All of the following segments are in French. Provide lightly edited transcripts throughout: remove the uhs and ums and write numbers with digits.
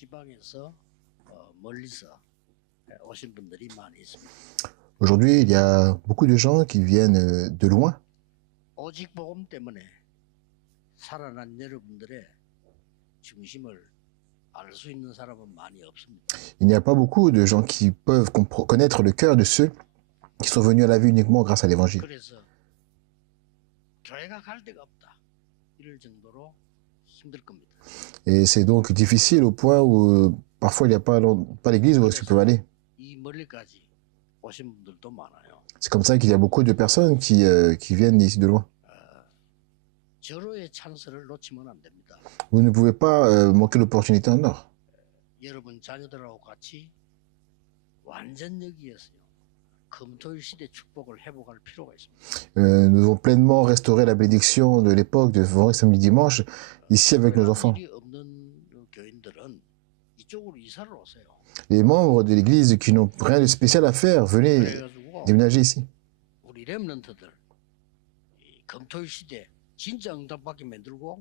지방에서 멀리서 오신 분들이 많이 있습니다. Aujourd'hui, il y a beaucoup de gens qui viennent de loin. 오직 복음 때문에 살아난 여러분들의 중심을 알 수 있는 사람은 많이 없습니다. Il n'y a pas beaucoup de gens qui peuvent connaître le cœur de ceux qui sont venus à la vie uniquement grâce à l'évangile. 그래서 교회가 갈 데가 없다 이럴 정도로 힘들 겁니다. Et c'est donc difficile au point où parfois il n'y a pas l'église où est-ce que tu peux aller. 이 멀리까지 오신 분들도 많아요. C'est comme ça qu'il y a beaucoup de personnes qui viennent d'ici de loin. 절호의 찬스를 놓치면 안 됩니다. Vous ne pouvez pas manquer l'opportunité en or. 여러분 자녀들하고 같이 완전 여기에서요. 금토일 시대 축복을 회복할 필요가 있습니다. Nous devons pleinement restaurer la bénédiction de l'époque de vendredi, samedi, dimanche ici avec nos enfants. 일이 없는 교인들은 이쪽으로 이사를 오세요. Les membres de l'église qui n'ont rien de spécial à faire, venez 그래가지고 déménager ici. 우리 렘넌트들 이 금토일 시대 진짜 응답받게 만들고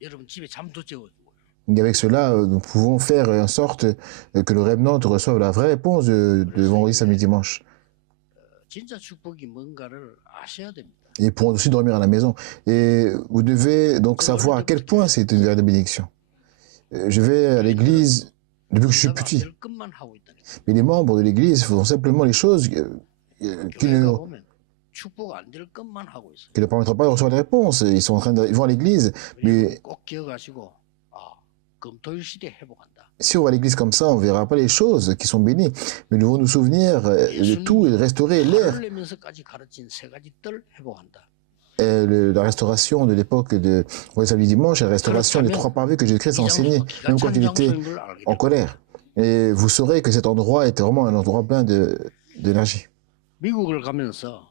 여러분 집에 잠도 재워주고요. Et avec cela, nous pouvons faire en sorte que le remnant reçoive la vraie réponse de vendredi, samedi, dimanche. 진짜 축복이 뭔가를 아셔야 됩니다. Et ils pourront aussi dormir à la maison. Et vous devez donc savoir à quel point c'est une véritable bénédiction. Je vais à l'église depuis que je suis 내가 petit. 될 것만 하고 있다니. Mais les membres de l'église font simplement les choses qui 교회 ne, 가보면 축복 안 될 것만 하고 있어요. qui ne permettront pas de recevoir les réponses. Ils sont en train ils vont à l'église, mais 꼭 기억하시고 금토일 시대 회복한다. si on va à l'église comme ça, on ne verra pas les choses qui sont bénies. Mais nous devons nous souvenir de tout et de restaurer l'air. 화를 내면서까지 가르친 세 가지 뜰 회복한다. La restauration de l'époque de vendredi, samedi, dimanche et la restauration des 3 pavés que Jésus-Christ a enseigné, même quand il était en colère. Et vous saurez que cet endroit était vraiment un endroit plein d'énergie. 미국을 가면서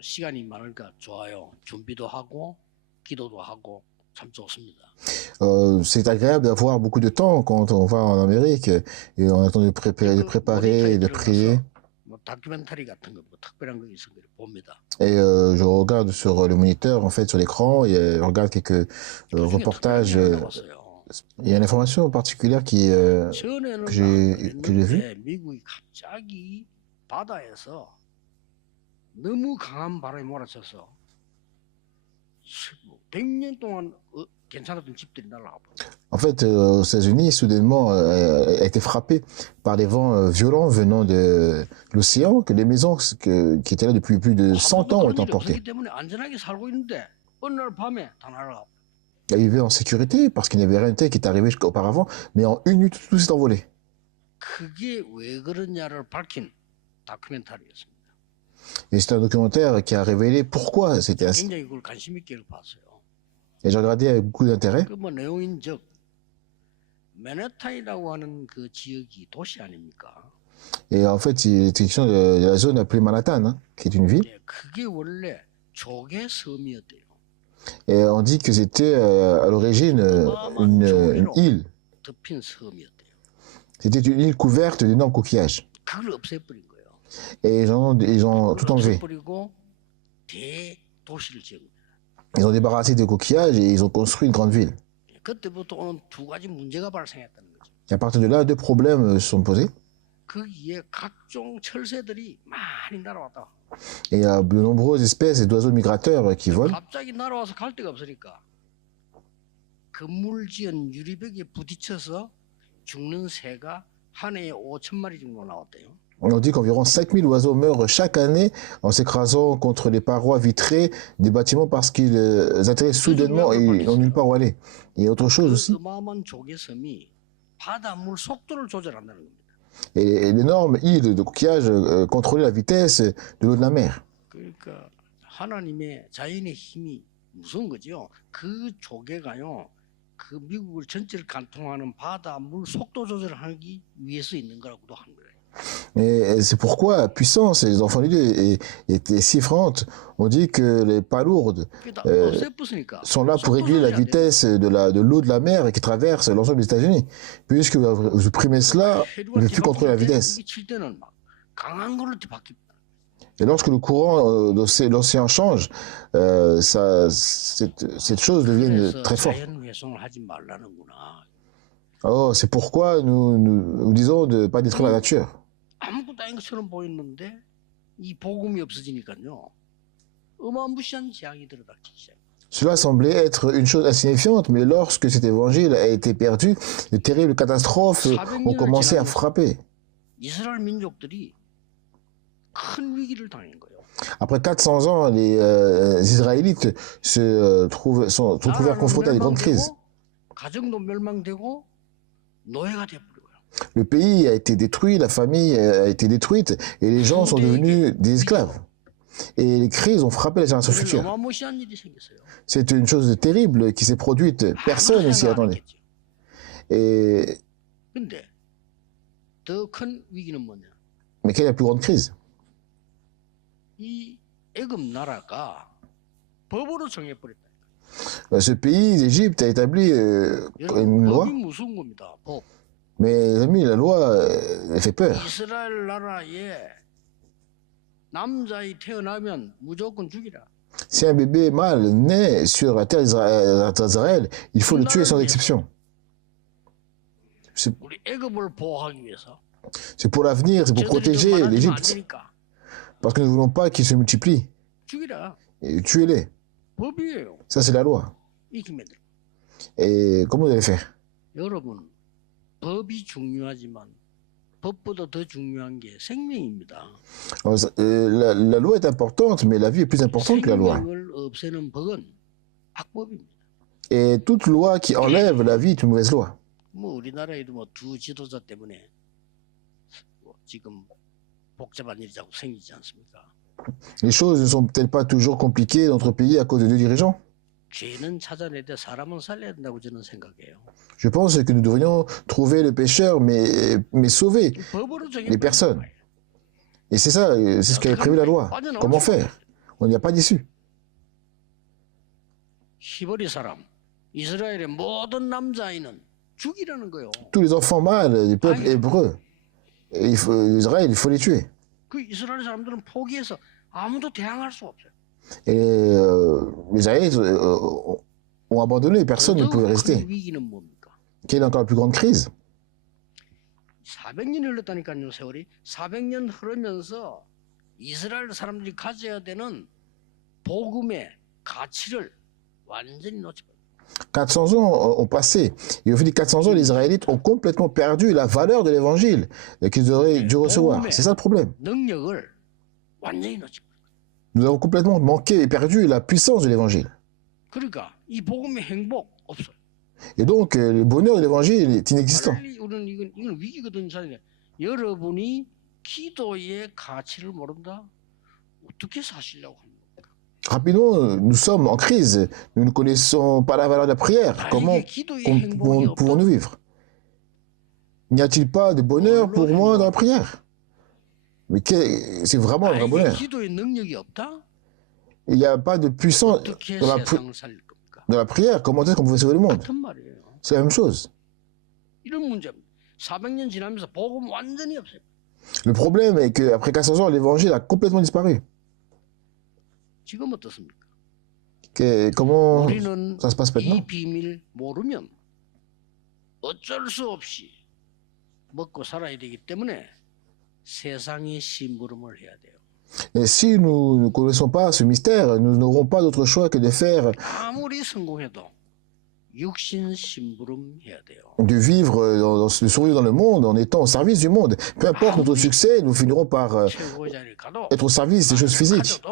시간이 많으니까 좋아요. 준비도 하고 기도도 하고 참 좋습니다. C'est agréable d'avoir beaucoup de temps quand on va en Amérique et on attend de préparer et de prier. 뭐 다큐멘터리 같은 거 뭐 특별한 거 있으면 봅니다. Et je regarde sur le moniteur, en fait, sur l'écran, et je regarde quelques reportages. Il y a une information particulière que j'ai vue. 미국이 갑자기 바다에서 너무 강한 바람이 몰아쳐서 100년 동안 괜찮았던 집들이 날아가 버렸어요. En fait, aux États-Unis, soudainement, a été frappé par des vents violents venant de l'océan, que les maisons qui étaient là depuis plus de 100 ans ont été emportées. 때문에 안전하게 살고 있는데 어느 날 밤에 다 날아가. Ils vivaient en sécurité parce qu'il n'y avait rien de tel qui est arrivé auparavant, mais en une nuit, tout s'est envolé. 그게 왜 그러냐를 밝힌 다큐멘터리였습니다. Et c'est un documentaire qui a révélé pourquoi c'était ainsi. 굉장히 그걸 관심 있게 봤어요. Et j'ai regardé avec beaucoup d'intérêt. 그 뭐 내용인 즉 맨해튼이라고 하는 그 지역이 도시 아닙니까? Et en fait, il est question de la zone appelée Manhattan, hein, qui est une ville. 예, 그게 원래 조개 섬이었대요. Et on dit que c'était à l'origine une île. 덮인 섬이었대요. C'était une île couverte d'énormes coquillages. 그걸 없애버린 거예요. Et ils ont tout enlevé. 없애버리고 대도시를 지은 거예요. Ils ont débarrassé des coquillages et ils ont construit une grande ville. 그때부터 오는 두 가지 문제가 발생했다는 거죠. Et à partir de là, 2 problèmes se sont posés. 거기에 각종 철새들이 많이 날아왔다. Et il y a de nombreuses espèces d'oiseaux migrateurs qui volent. 갑자기 날아와서 갈 데가 없으니까 건물 지은 유리벽에 부딪혀서 죽는 새가 한 해에 5,000마리 정도 나왔대요. On dit qu'environ 5000 oiseaux meurent chaque année en s'écrasant contre les parois vitrées des bâtiments parce qu'ils atterrissent soudainement et ils n'ont nulle part où aller. Il y a autre chose aussi. 어마어마한 조개섬이 바닷물 속도를 조절한다는 겁니다. Et l'énorme île de coquillages contrôlait la vitesse de l'eau de la mer. 그러니까 하나님의 자연의 힘이 무서운 거죠. 그 조개가요. 그 미국을 전체를 관통하는 바닷물 속도 조절하기 위해서 있는 거라고도 한 거예요. Et c'est pourquoi la puissance des enfants de Dieu est si effrayante. On dit que les palourdes sont là pour réguler la vitesse de l'eau de la mer qui traverse l'ensemble des États-Unis. Puisque vous supprimez cela, vous ne pouvez plus contrôler la vitesse. Et lorsque le courant de l'océan change, cette chose devient très forte. Oh, c'est pourquoi nous disons de ne pas détruire la nature. 아무것도 아닌 것처럼 보였는데 이 복음이 없어지니까요. 어마무시한 재앙이 들어닥치기 시작합니다. Cela semblait être une chose insignifiante, mais lorsque cet évangile a été perdu, de terribles catastrophes ont commencé à frapper. 이스라엘 민족들이 큰 위기를 당한 거예요. Après 400 ans, les Israélites sont trouvés confrontés à des grandes crises. 가정도 멸망되고 노예가 되어버려요. Le pays a été détruit, la famille a été détruite, et les gens sont devenus des esclaves. Et les crises ont frappé les générations futures. 어마무시한 일이 생겼어요. C'est une chose terrible qui s'est produite. Personne ne s'y attendait. Et... 근데 더 큰 위기는 뭐냐? Mais quelle est la plus grande crise? 이 애굽 나라가 법으로 정해버렸다. Ce pays d'Égypte a établi une loi. 법이 무서운 겁니다. 법. Mais les amis, la loi, elle fait peur. 이스라엘 나라에 남자이 태어나면 무조건 죽이라. Si un bébé mâle naît sur la terre d'Israël, il faut le tuer sans exception. 우리 애굽을 보호하기 위해서. C'est pour l'avenir, c'est pour protéger l'Égypte. Parce que nous ne voulons pas qu'ils se multiplient. 죽이라. Et tuez-les. 법이에요. Ça, c'est la loi. 이렇게 만들어. Et comment vous allez faire? 여러분, 법이 중요하지만 법보다 더 중요한 게 생명입니다. La loi est importante, mais la vie est plus importante que la loi. 생명을 없애는 법은 악법입니다. Et toute loi qui enlève la vie est une mauvaise loi. 뭐 우리나라에도 뭐 두 지도자 때문에 지금 복잡한 일이 자꾸 생기지 않습니까? Les choses ne sont peut-être pas toujours compliquées dans notre pays à cause de deux dirigeants. 죄는 찾아내되 사람은 살려야 된다고 저는 생각해요. Je pense que nous devrions trouver le pécheur, mais sauver les personnes. Et c'est ça, c'est ce qu'avait prévu la loi. Comment faire? On n'y a pas d'issue. 히브리 사람, 이스라엘의 모든 남자아이는 죽이라는 거요. Tous les enfants mâles du peuple hébreu, Israël, il faut les tuer. 그 이스라엘 사람들은 포기해서 아무도 대항할 수 없어요. Et les Israélites ont abandonné, personne ne pouvait rester. Quelle est encore la plus grande crise? 400년이 흘렀다니까요, 세월이. 400년 흐르면서 이스라엘 사람들이 가져야 되는 복음의 가치를 완전히 놓쳐버렸어요. 400 ans ont passé. Et au fil des 400 ans, les Israélites ont complètement perdu la valeur de l'évangile qu'ils auraient dû recevoir. C'est ça le problème. 능력을 완전히 놓쳐버렸어요. Nous avons complètement manqué et perdu la puissance de l'évangile. 그러니까 이 복음의 행복 없어요. Et donc, le bonheur de l'évangile est inexistant. 우리는 이건 위기거든. 여러분이 기도의 가치를 모른다? 어떻게 사시려고 합니까? Rapidement, nous sommes en crise. Nous ne connaissons pas la valeur de la prière. Comment pouvons-nous vivre? N'y a-t-il pas de bonheur pour moi dans la prière? Mais c'est vraiment un vrai bonheur. Il n'y a pas de puissance dans la prière. Comment est-ce qu'on pouvait sauver le monde? C'est la même chose. Le problème est qu'après 400 ans, l'évangile a complètement disparu. Comment ça se passe maintenant? Et si nous ne connaissons pas ce mystère, nous n'aurons pas d'autre choix que de faire, de vivre, de survivre dans le monde en étant au service du monde. Peu importe notre succès, nous finirons par être au service des choses physiques.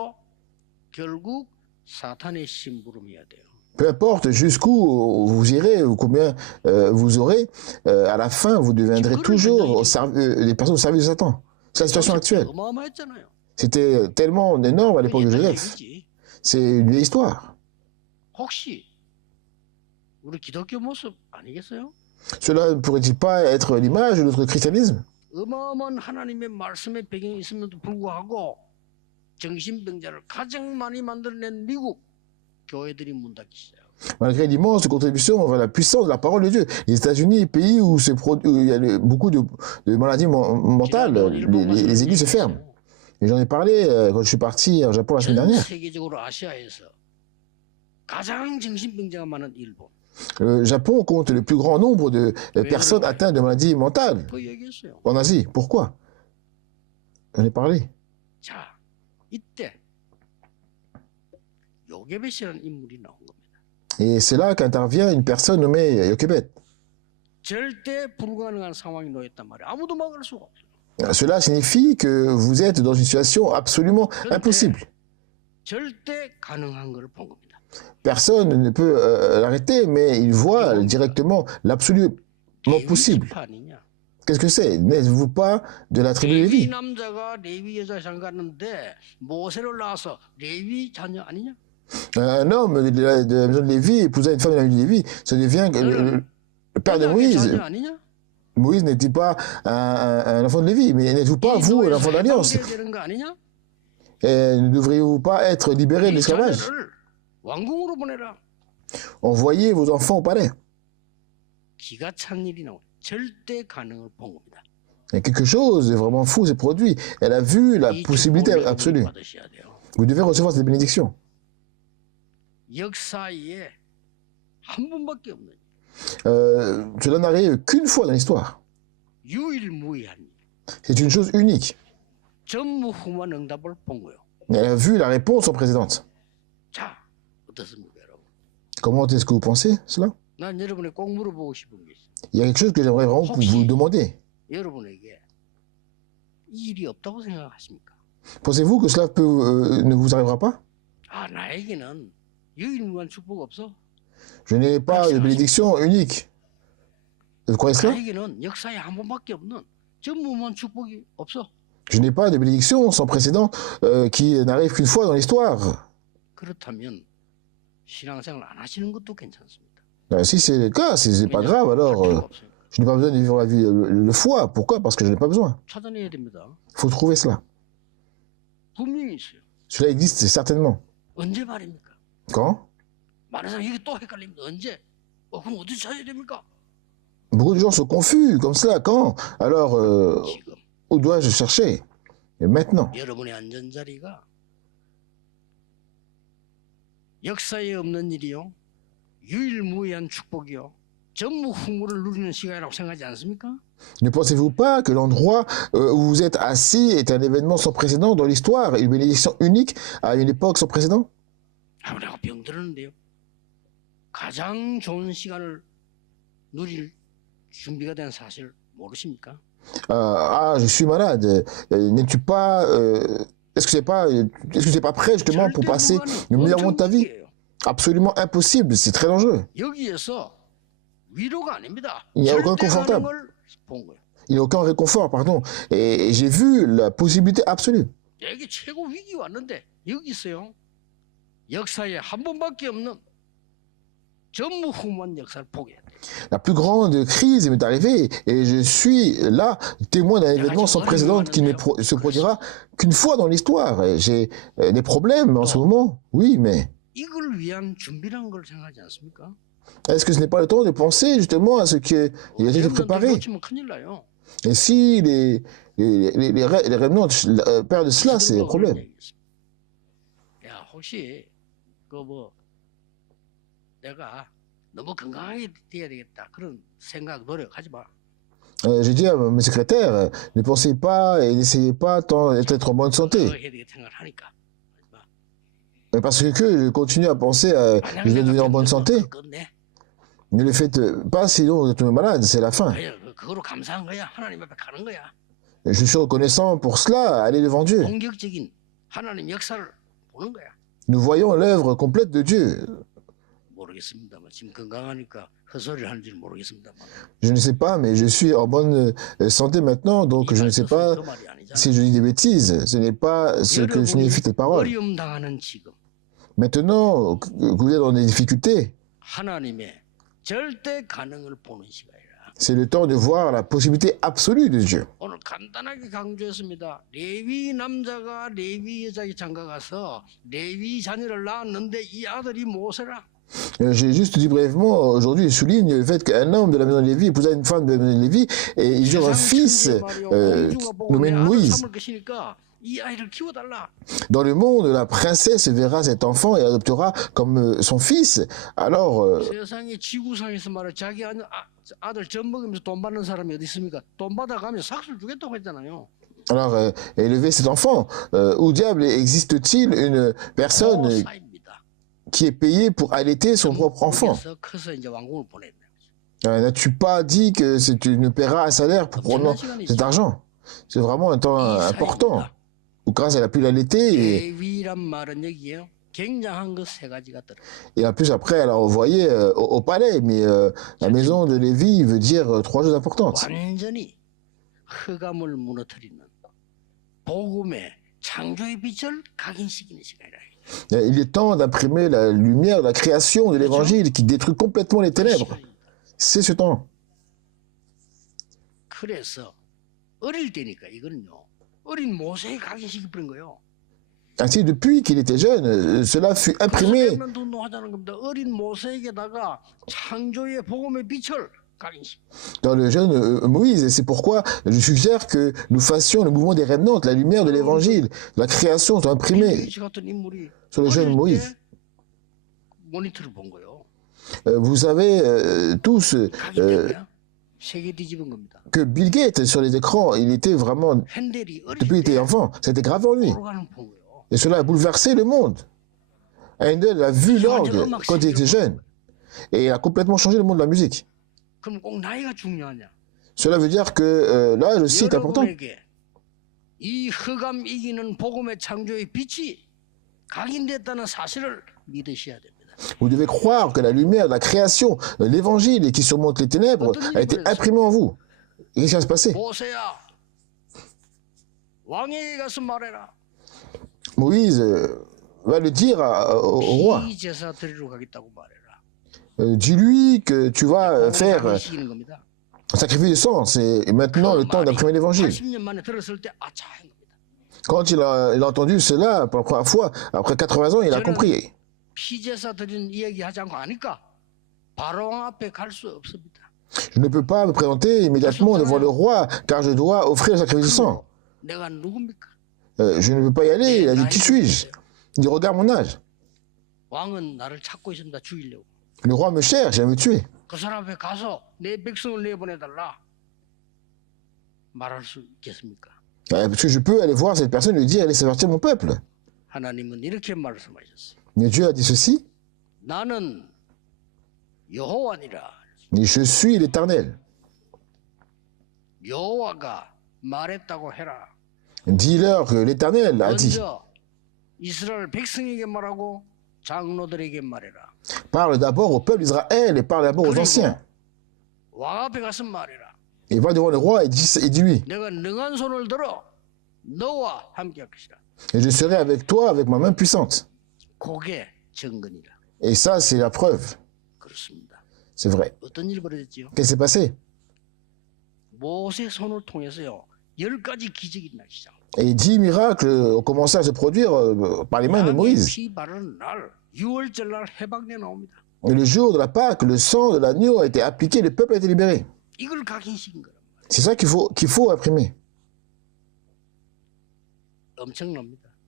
Peu importe jusqu'où vous irez ou combien vous aurez, à la fin, vous deviendrez toujours des personnes au service de Satan. C'est la situation actuelle. C'était tellement énorme à l'époque de Joseph. C'est une vieille histoire. Cela ne pourrait-il pas être l'image de notre christianisme? Malgré l'immense contribution vers la puissance de la parole de Dieu, les États-Unis, pays où il y a beaucoup de maladies mentales, les églises se ferment. Et j'en ai parlé quand je suis parti au Japon la semaine dernière. Le Japon compte le plus grand nombre de personnes atteintes de maladies mentales en Asie. Pourquoi? J'en ai parlé. Et c'est là qu'intervient une personne nommée Yokebet. Cela signifie que vous êtes dans une situation absolument impossible. Personne ne peut l'arrêter, mais il voit directement l'absolument possible. Qu'est-ce que c'est? N'êtes-vous pas de la tribu Lévi? Un homme de la maison de Lévi épousa une femme de la maison de Lévi, ça devient le père de Moïse. Moïse n'était pas un enfant de Lévi, mais n'êtes-vous pas, vous, l'enfant d'Alliance? Et ne devriez-vous pas être libéré de l'esclavage? Envoyez vos enfants au palais. Et quelque chose de vraiment fou s'est produit. Elle a vu la possibilité absolue. Vous devez recevoir cette bénédiction. Cela n'arrive qu'une fois dans l'histoire. C'est une chose unique. Elle a vu la réponse en précédente. Comment est-ce que vous pensez cela? Il y a quelque chose que j'aimerais vraiment vous demander. Pensez-vous que cela ne vous arrivera pas? Je n'ai pas de bénédiction unique. Vous croyez cela? Je n'ai pas de bénédiction sans précédent qui n'arrive qu'une fois dans l'histoire. Si c'est le cas, si ce n'est pas grave, alors je n'ai pas besoin de vivre la vie de foi. Pourquoi? Parce que je n'ai pas besoin. Il faut trouver cela. Cela existe certainement. Quand? Beaucoup de gens sont confus comme cela. Quand? Alors, où dois-je chercher? Et maintenant. Ne pensez-vous pas que l'endroit où vous êtes assis est un événement sans précédent dans l'histoire, une bénédiction unique à une époque sans précédent? Je suis malade. N'es-tu pas... Est-ce que c'est pas prêt justement pour passer le meilleur moment de ta vie? Absolument impossible, c'est très dangereux. Il n'y a aucun confortable. Il n'y a aucun réconfort, pardon. Et j'ai vu la possibilité absolue. La plus grande crise m'est arrivée et je suis là, témoin d'un événement sans précédent qui ne se produira qu'une fois dans l'histoire. J'ai des problèmes en ce moment, oui, mais... Est-ce que ce n'est pas le temps de penser justement à ce qui a été préparé? Et si les révenants perdent cela, c'est un problème. J'ai dit à mes secrétaires, ne pensez pas et n'essayez pas d'être en bonne santé. Mais parce que je continue à penser à je vais devenir en bonne santé. Ne le faites pas, sinon vous êtes malade, c'est la fin. Je suis reconnaissant pour cela, allez devant Dieu. Nous voyons l'œuvre complète de Dieu. Je ne sais pas, mais je suis en bonne santé maintenant, donc je ne sais pas si je dis des bêtises. Ce n'est pas ce que signifie cette parole. Maintenant que vous êtes dans des difficultés, c'est le temps de voir la possibilité absolue de Dieu. J'ai juste dit brièvement, aujourd'hui, je souligne le fait qu'un homme de la maison de Lévi épousa une femme de la maison de Lévi et ils eurent un fils nommé Moïse. 이 아이를 키워달라. Dans le monde, la princesse verra cet enfant et l'adoptera comme son fils. Alors, 세상에 지구상에서 말해 자기 아들 젖 먹으면서 돈 받는 사람이 어디 있습니까? 돈 받아가면 삭수를 주겠다고 했잖아요. alors élever cet enfant, où diable existe-t-il une personne 모사입니다. qui est payée pour allaiter son propre enfant? 그래서 커서 이제 왕궁을 보냈네. N'as-tu pas dit que tu ne paieras un salaire pour prendre cet argent? C'est vraiment un temps important. Ou quand elle a pu l'allaiter. 대위란 말은 여기에요. 굉장한 그 세 가지가 들어. Et en plus, après, elle a envoyé au palais. Mais la maison de Lévi veut dire trois choses importantes. 완전히 흑암을 무너뜨리는 복음의 창조의 빛을 각인시키는 시간이라. Il est temps d'imprimer la lumière de la création de l'évangile qui détruit complètement les ténèbres. C'est ce temps. 그래서 어릴 때니까 이거는요. 어린 모세에 각인시켜 버린 거예요. Ainsi, depuis qu'il était jeune, cela fut imprimé. 어린 모세에게다가 창조의 복음의 빛을 각인시켜. Dans le jeune Moïse, et c'est pourquoi je suggère que nous fassions le mouvement des rémanentes, la lumière de l'évangile, la création soit imprimée sur le jeune Moïse. 모니터를 본 거예요. Vous savez tous que Bill Gates, sur les écrans, il était vraiment, depuis qu'il était enfant, c'était grave en lui. Et cela a bouleversé le monde. Handel a vu l'orgue quand il était jeune. Et il a complètement changé le monde de la musique. Cela veut dire que l'âge aussi est important. 이 흑암 이기는 복음의 창조의 빛이 각인됐다는 사실을 믿으셔야 됩니다. Vous devez croire que la lumière de la création, l'évangile qui surmonte les ténèbres, a été imprimée en vous. Et qu'est-ce qui va se passer? Moïse va le dire au roi. Dis-lui que tu vas faire un sacrifice de sang. C'est maintenant le temps d'imprimer l'évangile. Quand il a entendu cela pour la première fois, après 80 ans, il a compris. Je ne peux pas me présenter immédiatement devant le roi, car je dois offrir le sacrifice de sang. Je ne peux pas y aller. Il a dit, qui suis-je? Il dit, regarde mon âge. Le roi me cherche, il va me tuer. Parce que je peux aller voir cette personne et lui dire, laissez partir mon peuple. Mais Dieu a dit ceci. Et je suis l'Éternel. Dis-leur que l'Éternel a dit. Parle d'abord au peuple d'Israël et parle d'abord aux anciens. Et va devant le roi et dis-lui. Et je serai avec toi avec ma main puissante. Et ça, c'est la preuve. C'est vrai. Qu'est-ce qui s'est passé? Et 10 miracles ont commencé à se produire par les mains de Moïse. Et le jour de la Pâque, le sang de l'agneau a été appliqué, le peuple a été libéré. C'est ça qu'il faut imprimer.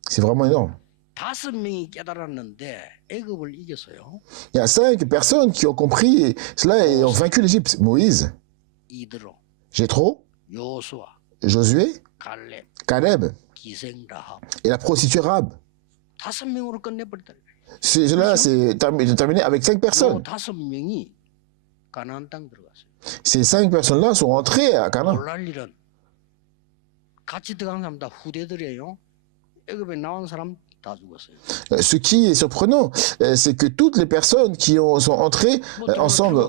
C'est vraiment énorme. Il y a 5 personnes qui ont compris cela et ont vaincu l'Égypte. Moïse, Jéthro, Josué, Caleb et la prostituée Rahab. Cela, c'est terminé avec 5 personnes. Ces 5 personnes-là sont entrées à Canaan. Ce qui est surprenant, c'est que toutes les personnes qui sont entrées ensemble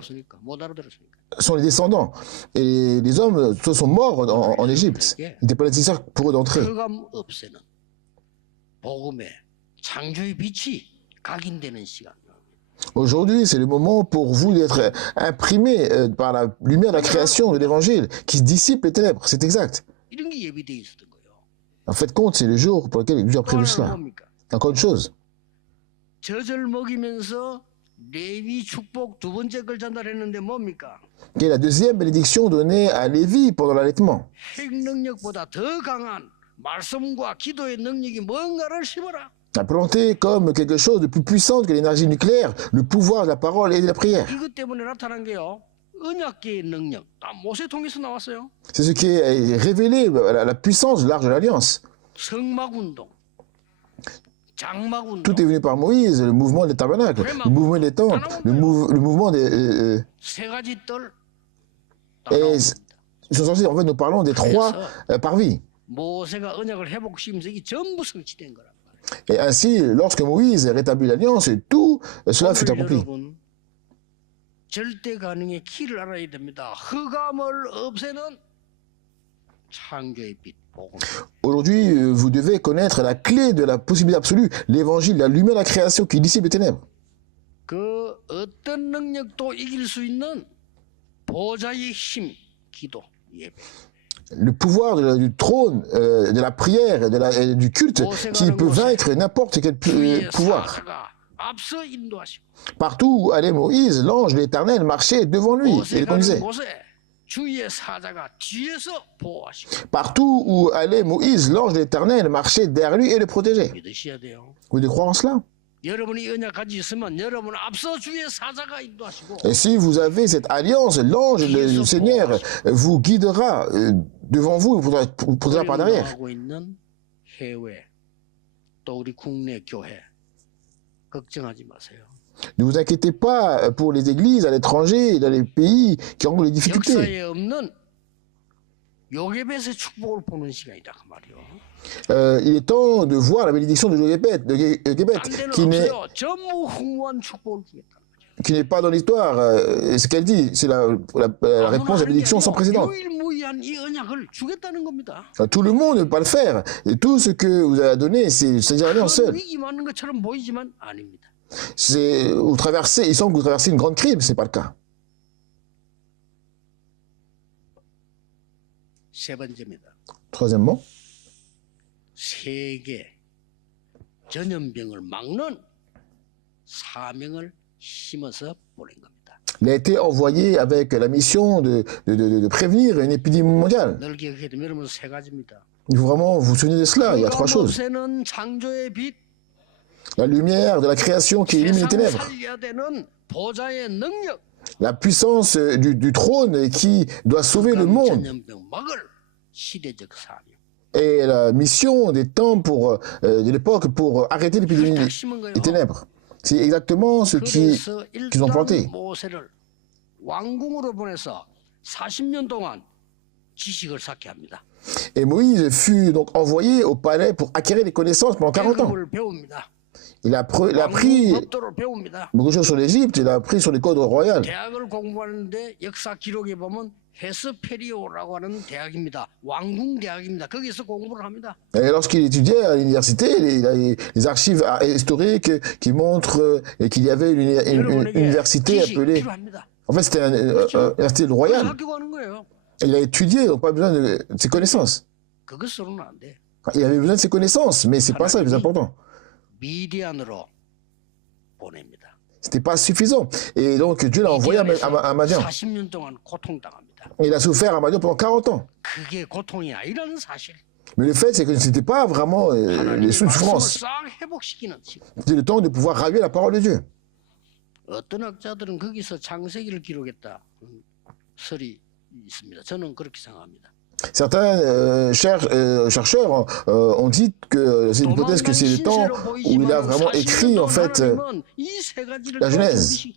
sont les descendants. Et les hommes sont morts en Égypte. Il n'était pas nécessaire pour eux d'entrer. Aujourd'hui, c'est le moment pour vous d'être imprimé par la lumière de la création de l'évangile qui dissipe les ténèbres. C'est exact. En fait, compte, c'est le jour pour lequel Dieu a prévu cela. Encore une chose. Quelle est la deuxième bénédiction donnée à Lévi pendant l'allaitement? 말씀과 기도의 능력이 뭔가를 심어라. À planter comme quelque chose de plus puissant que l'énergie nucléaire, le pouvoir de la parole et de la prière. 이것 때문에 나타난 게요. 언약계의 능력. 다 모세통에서 나왔어요. C'est ce qui est révélé, la puissance de l'Arche de l'Alliance. 성막운동. 장막운동. Tout est venu par Moïse, le mouvement des tabernacles, le mouvement des tentes, le mouvement des... 세 가지 뜰. et en fait, nous parlons des trois parvis. 모세가 언약을 회복시키면서 이게 전부 성취된 거라. Et ainsi, lorsque Moïse rétablit l'alliance, tout cela fut accompli. 절대 가능의 키를 알아야 됩니다. 흑암을 없애는 창조의 빛, 복음. Aujourd'hui, vous devez connaître la clé de la possibilité absolue, l'évangile, la lumière de la création qui dissipe les ténèbres. 그 어떤 능력도 이길 수 있는 보좌의 힘, 기도, 예배. Le pouvoir du trône, de la prière et du culte qui peut vaincre n'importe quel pouvoir. Partout où allait Moïse, l'ange de l'Éternel marchait devant lui et le conduisait. Partout où allait Moïse, l'ange de l'Éternel marchait derrière lui et le protégeait. Vous devez croire en cela? Et si vous avez cette alliance, l'ange du Seigneur vous guidera devant vous, vous protégera par derrière. Ne vous inquiétez pas pour les églises à l'étranger et dans les pays qui ont des difficultés. Il est temps de voir la bénédiction de Jochebed, qui n'est pas dans l'histoire. Ce qu'elle dit, c'est la réponse à la bénédiction sans précédent. Tout le monde ne peut pas le faire. Et tout ce que vous avez donné, c'est un seul. Il semble que vous traversez une grande crise, mais ce n'est pas le cas. Troisièmement, 세계 전염병을 막는 사명을 심어서 보낸 겁니다. Il a été envoyé avec la mission de prévenir une épidémie mondiale. 늘 기억해야 되면 여러분 세 가지입니다. Il faut vraiment vous souvenir de cela. Il y a trois choses. 창조의 빛, la lumière de la création qui élimine les ténèbres. 살려야 되는 보좌의 능력, la puissance du trône qui doit sauver le monde. 전염병 막을 시대적 사명. Et la mission des temps de l'époque pour arrêter l'épidémie des ténèbres. C'est exactement ce qu'ils ont planté. Et Moïse fut donc envoyé au palais pour acquérir des connaissances pendant 40 ans. Il a appris beaucoup de choses sur l'Égypte, il a appris sur les codes royaux. Et lorsqu'il étudiait à l'université, il a les archives historiques qui montrent qu'il y avait une université appelée... En fait, c'était une université royale. Il a étudié, donc pas besoin de ses connaissances. Il avait besoin de ses connaissances, mais c'est pas ça le plus important. C'était pas suffisant. Et donc Dieu l'a envoyé à Madian. Il a souffert à Madian pendant 40 ans. Mais le fait, c'est que ce n'était pas vraiment les souffrances. C'était le temps de pouvoir ravir la parole de Dieu. Certains chercheurs ont dit que c'est une hypothèse que c'est le temps où il a vraiment écrit en fait la Genèse.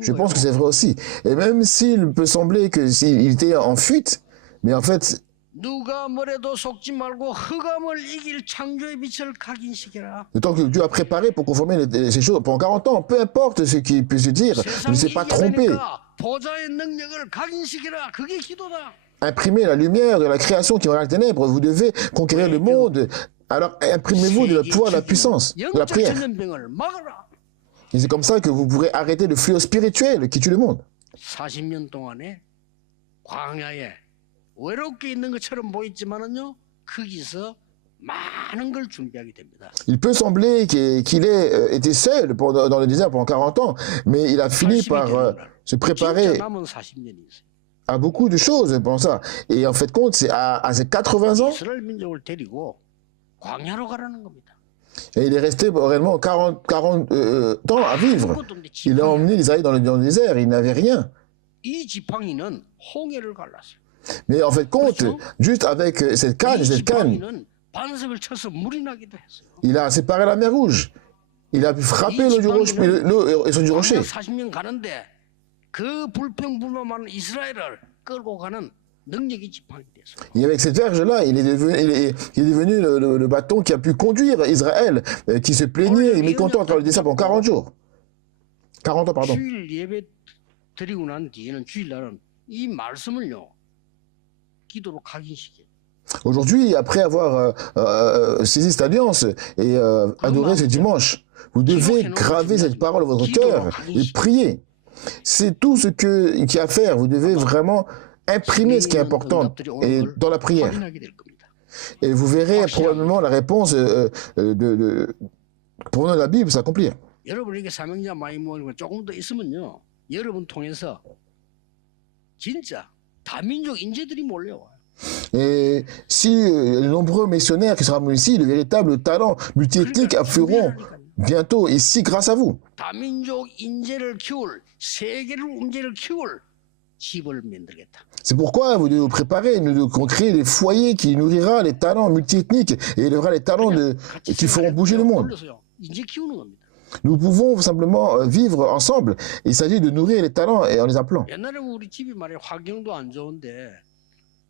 Je pense que c'est vrai aussi. Et même s'il peut sembler qu'il était en fuite, mais en fait le temps que Dieu a préparé pour conformer ces choses pendant 40 ans, peu importe ce qu'il peut se dire, ne s'est pas trompé. Imprimez la lumière de la création qui est dans les ténèbres. Vous devez conquérir le monde. Alors imprimez-vous de la pouvoir, de la puissance, de la prière. Et c'est comme ça que vous pourrez arrêter le fléau spirituel qui tue le monde. Il peut sembler qu'il ait été seul dans le désert pendant 40 ans, mais il a fini par se préparer. à beaucoup de choses pendant ça. Et en fait, compte, c'est à ses 80 ans, 이스라엘 민족을 데리고 광야로 가라는 겁니다. et il est resté réellement 40 ans à vivre. 아무것도 없는데 Il a emmené l'Israël dans le désert, il n'avait rien. 이 지팡이는 홍해를 갈랐어요. Mais en fait, compte, juste avec cette canne, 이 지팡이는 반석을 쳐서 물이 나기도 했어요. il a séparé la mer Rouge. Il a pu frapper l'eau et son du rocher. 40년 가는데 그 불평불만한 이스라엘을 끌고 가는 능력이 지팡이 됐어요. Et avec cette verge-là, il est devenu le bâton qui a pu conduire Israël, qui se plaignait et mécontent dans le désert pendant 40 jours. 40 ans, pardon. 주일 예배 드리고 난 뒤에는 주일날은 이 말씀을요 기도로 각인시켜요. Aujourd'hui, après avoir saisi cette alliance et adoré ce dimanche, vous devez graver cette parole dans votre cœur et prier. C'est tout ce qu'il y a à faire. Vous devez vraiment imprimer ce qui est important et dans la prière. Et vous verrez probablement la réponse provenant de la Bible s'accomplir. 여러분에게 사명자 많이 모이고 조금 더 있으면요, 여러분 통해서 진짜 다민족 인재들이 몰려와요. Et si les nombreux missionnaires qui seront ici, le véritable talent multiethnique afflueront bientôt ici grâce à vous. 다민족 인재를 키울 세계를 인재를 키울 집을 만들겠다. C'est pourquoi vous devez vous préparer, nous devons créer des foyers qui nourrira les talents multiethniques et élèvera les talents qui feront bouger le monde. 인재 키우는 겁니다. Nous pouvons simplement vivre ensemble. Il s'agit de nourrir les talents et en les appelant. 옛날에 우리 집이 말이야 환경도 안 좋은데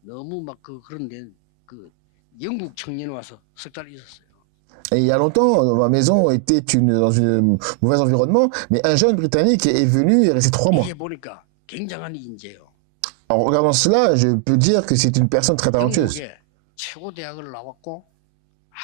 너무 막 그런데 그 영국 청년 와서 석 달 있었어요. Et il y a longtemps, ma maison était dans un mauvais environnement, mais un jeune Britannique est venu et est resté 3 mois. 이게 보니까 굉장한 인재요. En regardant cela, je peux dire que c'est une personne très talentueuse. 영국에 최고 대학을 나왔고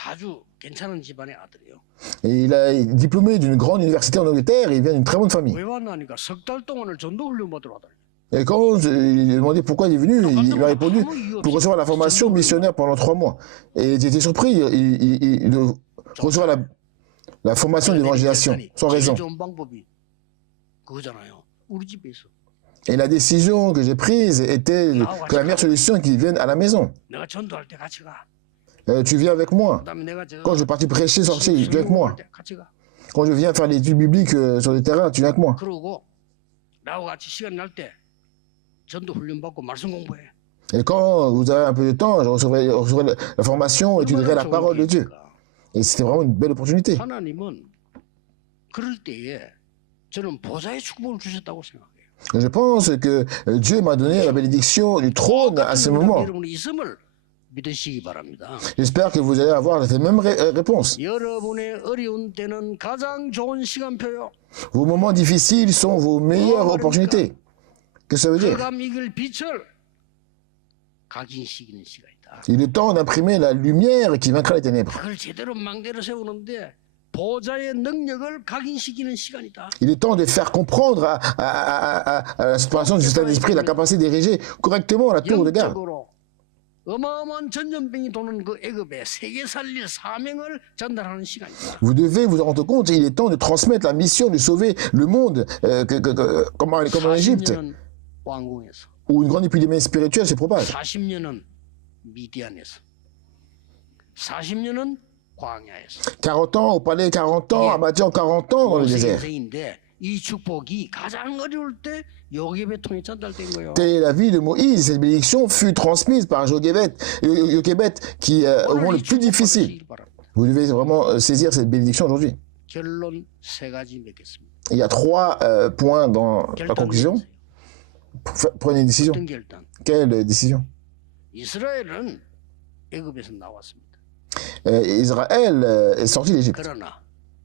아주 괜찮은 집안의 아들이에요. Et il est diplômé d'une grande université en Angleterre et il vient d'une très bonne famille. 왜 왔나니까 석 달 동안을 전도 훈련 받으러 왔다. Et quand je lui ai demandé pourquoi il est venu, il m'a répondu pour recevoir la formation missionnaire pendant 3 mois. Et j'étais surpris, il recevra la formation d'évangélisation, sans raison. 좋은 방법이 그거잖아요. 우리 집에 있어. Et la décision que j'ai prise était que la meilleure solution qu'il vienne à la maison. 내가 전도할 때 같이 가. Tu viens avec moi. 그다음에 내가 저 Quand je partis prêcher, sorcier, tu viens avec moi. 같이 가. Quand je viens faire l'étude biblique sur le terrain, tu viens avec moi. 그러고 나하고 같이 시간 날 때 전도 훈련 받고 말씀 공부해. Et quand vous avez un peu de temps, je recevrai la formation, étudierai la parole de Dieu. Et c'était vraiment une belle opportunité. 하나님은 그럴 때에 저는 보좌의 축복을 주셨다고 생각해요. Je pense que Dieu m'a donné la bénédiction du trône à ce moment. 여러분이 있음을 믿으시기 바랍니다. J'espère que vous allez avoir cette même réponse. 여러분의 어려운 때는 가장 좋은 시간표요. Vos moments difficiles sont vos meilleures opportunités. Qu'est-ce que ça veut dire? 흑암 이길 빛을 각인시키는 시간이다. Il est temps d'imprimer la lumière qui vaincra les ténèbres. 그걸 제대로 망대로 세우는데 보좌의 능력을 각인시키는 시간이다. Il est temps de faire comprendre à la situation du Saint-Esprit la capacité d'ériger correctement la tour de garde. 영적으로 어마어마한 전염병이 도는 그 애굽에 세계 살릴 사명을 전달하는 시간이다. Vous devez vous rendre compte, il est temps de transmettre la mission de sauver le monde comme en Égypte, 40년은 왕궁에서, où une grande épidémie spirituelle se propage. 40년은 미디안에서, 40년은 광야에서. 40 ans au palais, 40 ans à Madian, 40 ans dans le désert. 인생인데 이 축복이 가장 어려울 때 요셉의 통해 전달된 거예요. Telle est la vie de Moïse. Cette bénédiction fut transmise par Jochebed, qui au moment le plus difficile. Vous devez vraiment saisir cette bénédiction aujourd'hui. 결론 세 가지 맺겠습니다. Il y a 3 points dans la conclusion. Prenez une décision. 어떤 결단? Quelle décision? 이스라엘은 애굽에서 나왔습니다. Israël est sorti d'Égypte. 그러나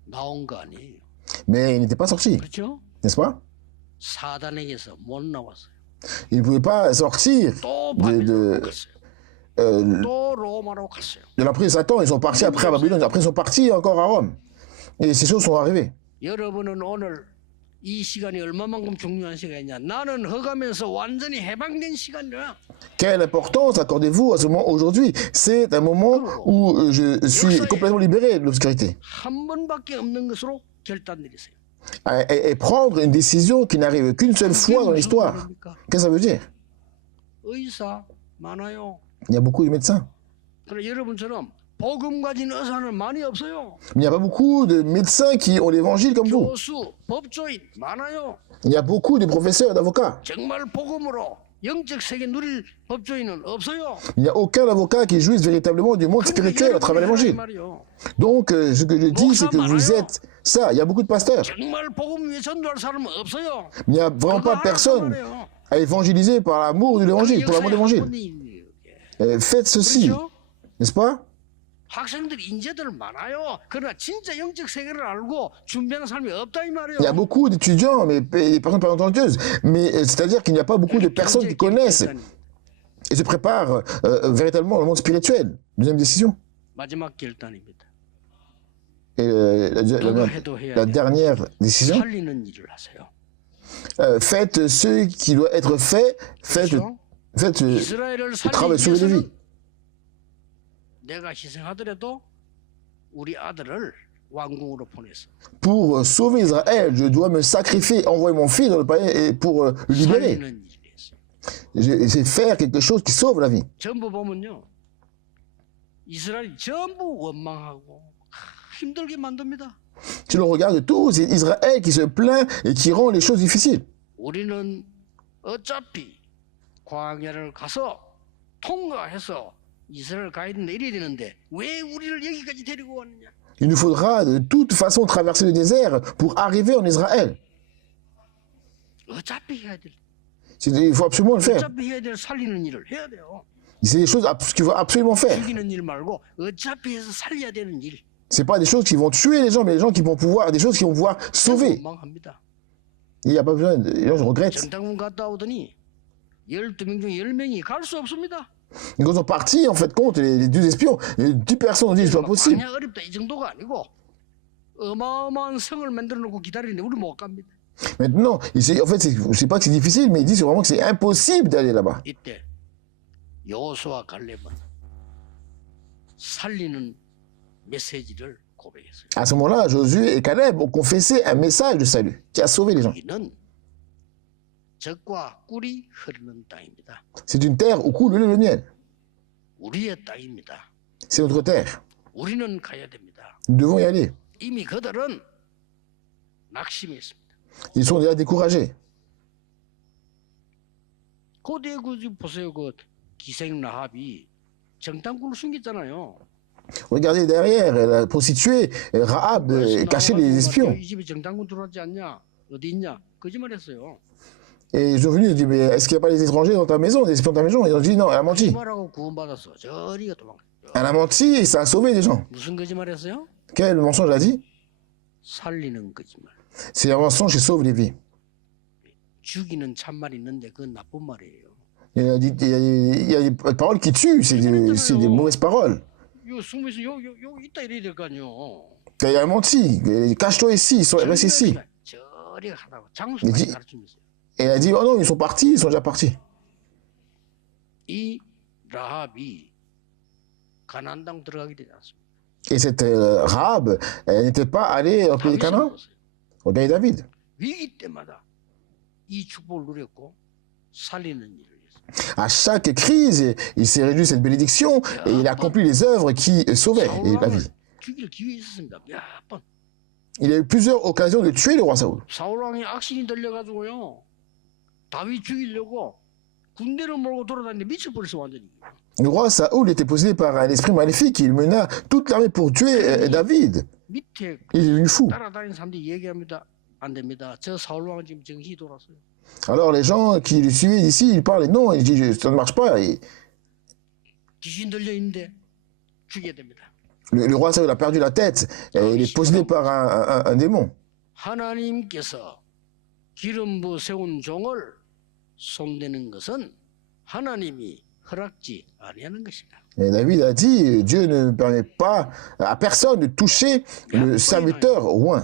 나온 거 아니에요. Mais il n'était pas sorti, 그렇죠? n'est-ce pas? 사단에게서 못 나왔어요. Il ne pouvait pas sortir 또 바빌론으로 갔어요. 또 로마로 갔어요. de la prise de Satan. Ils sont partis après à Babylone. Après, ils sont partis encore à Rome. Et ces choses sont arrivées. 여러분은 오늘 이 시간이 얼마만큼 중요한 시간이냐? 나는 흑암에서 완전히 해방된 시간이라. Quelle importance accordez-vous à ce moment aujourd'hui? C'est un moment où je suis complètement libéré de l'obscurité. 한 번밖에 없는 것으로 결단 내리세요. Et prendre une décision qui n'arrive qu'une seule fois dans l'histoire. Qu'est-ce que ça veut dire? 의사 많아요. Il y a beaucoup de médecins. 그러나 여러분처럼 복음 가진 의사는 많이 없어요. Il n'y a pas beaucoup de médecins qui ont l'évangile comme vous. 교수, 법조인 많아요. Il y a beaucoup de professeurs, d'avocats. 정말 복음으로 영적 세계 누릴 법조인은 없어요. Il n'y a aucun avocat qui jouisse véritablement du monde spirituel à travers l'évangile. Donc, ce que je dis, c'est que vous êtes ça. Il y a beaucoup de pasteurs. 정말 복음 위해 전도할 사람은 없어요. Il n'y a vraiment pas personne à évangéliser par l'amour de l'évangile, pour l'amour de l'évangile. Faites ceci, n'est-ce pas? 학생들 인재들 많아요. 그러나 진짜 영적 세계를 알고 준비하는 사람이 없다 이 말이에요. Il y a beaucoup d'étudiants, mais des personnes pas entendeuses. Mais c'est-à-dire qu'il n'y a pas beaucoup de personnes qui connaissent et se préparent véritablement au monde spirituel. Deuxième décision. 마지막 결단입니다. Et la dernière décision. 살리는 일을 하세요. Faites ce qui doit être fait. Faites le travail sur les vies. 내가 희생하더라도 우리 아들을 왕궁으로 보내서. Pour sauver Israël, je dois me sacrifier, envoyer mon fils dans le palais pour le libérer. C'est faire quelque chose qui sauve la vie. 전부 보면요, 이스라엘이 전부 원망하고 힘들게 만듭니다. Si l'on regarde tout, c'est Israël qui se plaint et qui rend les choses difficiles. 우리는 어차피 광야를 가서 통과해서 이스라엘 가야 되는데 이래야 되는데 왜 우리를 여기까지 데리고 왔느냐? Il nous faudra de toute façon traverser le désert pour arriver en Israël. 어차피 해야 될. Il faut absolument le faire. 어차피 해야 될 살리는 일을 해야 돼요. C'est des choses qu'il faut absolument faire. 죽이는 일 말고 어차피 해서 살려야 되는 일. C'est pas des choses qui vont tuer les gens, mais des gens qui vont pouvoir, des choses qui vont pouvoir sauver. Il n'y a pas besoin, les gens regrettent. 정탐꾼 갔다 오더니 12명 중 10명이 갈 수 없습니다. Quand ils sont partis, en fait, compte, les 12 espions, 10 personnes ont dit c'est pas possible. 어렵다 이 정도가 아니고 어마어마한 성을 만들어 놓고 기다리는데 우리 못 갑니다. Maintenant, en fait, c'est pas que c'est difficile, mais ils disent vraiment que c'est impossible d'aller là-bas. 이때 여호수아 갈렙은 살리는 메시지를 고백했어요. À ce moment-là, Josué et Caleb ont confessé un message de salut qui a sauvé les gens. 젖과 꿀이 흐르는 땅입니다. C'est une terre où coule le lait et le miel. 우리의 땅입니다. C'est notre terre. 우리는 가야 됩니다. Nous devons y aller. 이미 그들은 낙심했습니다. Ils sont déjà découragés. 고대 보세요. 그 기생 라합이 정탐꾼을 숨겼잖아요. Regardez derrière, la prostituée Rahab cachait les espions. 이 집에 정탐꾼 들어왔지 않냐? 어디 있냐? 거짓말했어요. Et ils sont venus, ils ont dit, mais est-ce qu'il n'y a pas des étrangers dans ta maison, des espions dans ta maison? Ils ont dit non, elle a menti. Elle a menti et ça a sauvé des gens. Quel mensonge a dit? C'est un mensonge qui sauve les vies. Il y a des paroles qui tuent, c'est des mauvaises paroles. Elle a menti, cache-toi ici, reste ici. Et elle a dit, oh non, ils sont partis, ils sont déjà partis. Et cette Rahab, elle n'était pas allée au pays de Canaan. Regardez David. À chaque crise, il s'est réduit cette bénédiction et il a accompli les œuvres qui sauvaient la vie. Il a eu plusieurs occasions de tuer le roi Saoul. Le roi Saoul était possédé par un esprit maléfique. Il mena toute l'armée pour tuer David. Il est devenu fou. Alors les gens qui le suivaient d'ici, ils parlent non, ils disent ça ne marche pas. Le roi Saoul a perdu la tête. Et il est possédé par un démon. Et David a dit, Dieu ne permet pas à personne de toucher le serviteur roi.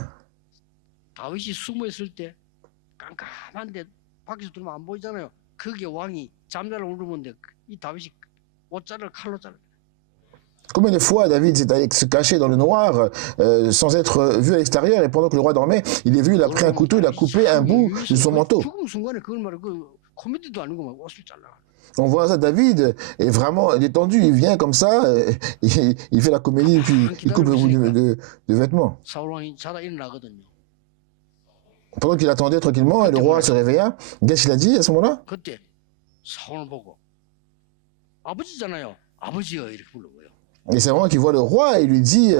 Combien de fois David s'est allé se cacher dans le noir sans être vu à l'extérieur et pendant que le roi dormait, il est venu, il a pris un couteau, il a coupé un bout de son manteau. On voit ça, David est vraiment détendu, il vient comme ça, il fait la comédie, puis il coupe le bout de vêtements. Pendant qu'il attendait tranquillement, et le roi se réveilla, qu'est-ce qu'il a dit à ce moment-là? Et c'est vraiment qu'il voit le roi et il lui dit,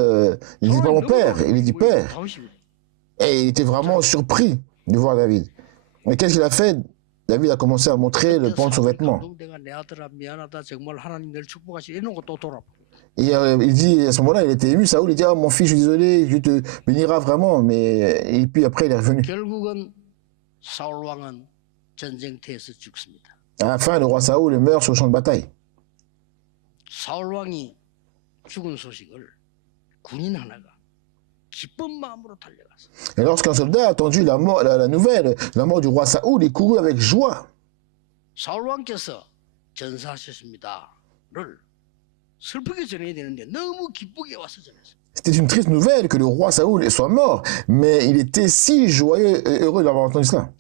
il dit pas mon père, il lui dit père. Et il était vraiment surpris de voir David. Mais qu'est-ce qu'il a fait? David a commencé à montrer le pan de son vêtement. Et il dit, à ce moment-là, il était ému, Saoul, il dit, ah, mon fils, je suis désolé, Dieu te bénira vraiment. Mais, et puis après, il est revenu. À la fin, le roi Saoul meurt sur le champ de bataille. Et lorsqu'un soldat a entendu la nouvelle, la mort du roi Saoul, il courut avec joie. C'était une triste nouvelle que le roi Saoul soit mort, mais il était si joyeux et heureux d'avoir entendu cela.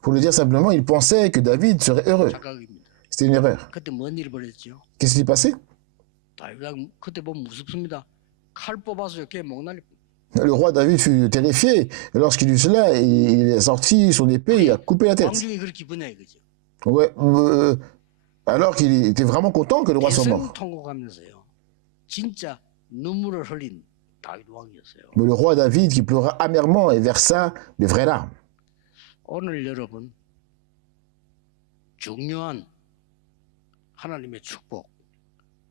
Pour le dire simplement, il pensait que David serait heureux. C'était une erreur. Qu'est-ce qui s'est passé? Le roi David fut terrifié. Et lorsqu'il eut cela, il est sorti son épée, il a coupé la tête. Ouais, alors qu'il était vraiment content que le roi soit mort. Mais le roi David qui pleura amèrement et versa de vraies larmes.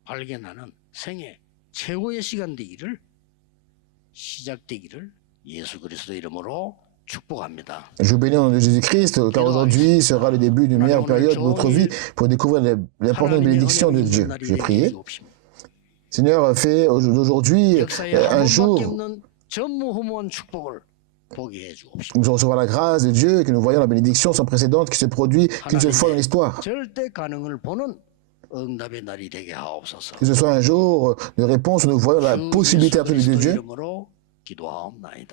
발견하는 생애 최고의 시간 되기를 시작되기를 예수 그리스도의 이름으로 축복합니다. Je vous bénis au nom de Jésus-Christ, car aujourd'hui sera le début d'une meilleure période de votre vie pour découvrir l'importante bénédiction de Dieu. Je vais prier. Seigneur, fais d'aujourd'hui un jour où nous recevons la grâce de Dieu et que nous voyons la bénédiction sans précédente qui se produit qu'une seule fois dans l'histoire. Que ce soit un jour de réponse où nous voyons la possibilité absolue de Dieu.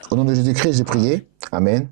Au nom de Jésus-Christ, j'ai prié. Amen.